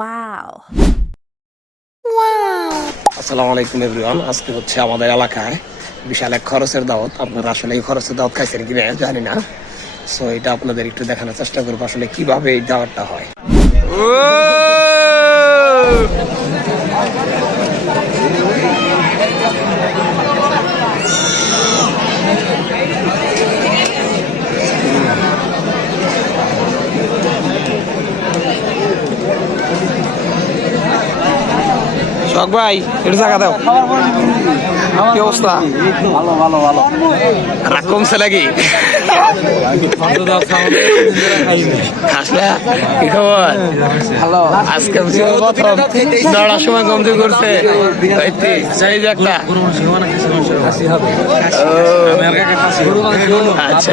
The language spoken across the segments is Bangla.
ওয়াও। আসসালামু আলাইকুম এভরিওয়ান। আজকে হচ্ছে আমাদের এলাকায় বিশাল এক খরচের দাওয়াত। আপনারা আসলে এই খরচের দাওয়াত খাইছেন কিনা জানি না, সো এটা আপনাদের একটু দেখানোর চেষ্টা করবো আসলে কিভাবে এই দাওয়াতটা হয়। শখ ভাই একটু জায়গা দাও। কি অবস্থা? ভালো ভালো ভালো। রাগ কমছে নাকি? কি খবর? ভালো। আজকে প্রথম দৌড়ার সময় কমতি করছে সেই যে একটা। আচ্ছা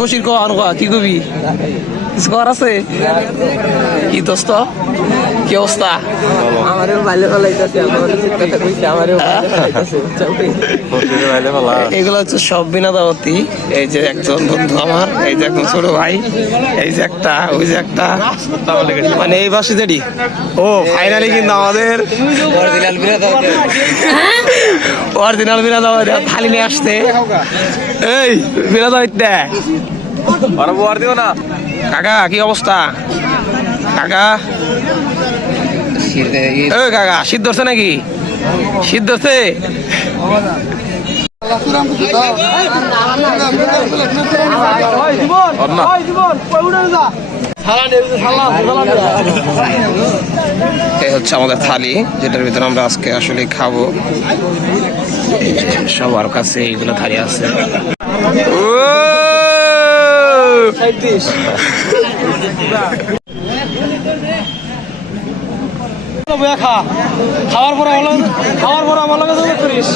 বসির কি কবি কিছু কর আছে কি দোস্ত? কি অবস্থা? এগুলো হচ্ছে সব বিনা দাওয়াতি। এই যে একজন বন্ধু আমার, এই যে একজন ছোট ভাই, এই যে একটা, ওই যে একটা, মানে এই পাশে যেটি। ও ফাইনালি কিন্তু আমাদের অরিজিনাল বিনা দাওয়াতি থালি নিয়ে আসছে। এই বিনা দাওয়াতি কাকা, কি অবস্থা কাকা? কাকা শীত ধরছে নাকি? শীত ধরছে? এই হচ্ছে আমাদের থালি, যেটার ভিতরে আমরা আজকে আসলে খাবো। সবার কাছে এইগুলো থালি আছে। খাওয়ার পর আমার লগে যোগাযোগ করিস।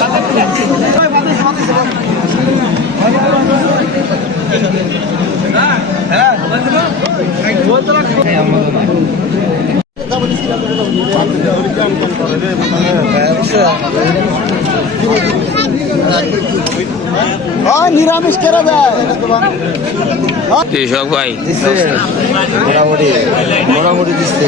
নিরামিষ কেরা যায় শখ ভাই মোটামুটি দিচ্ছে।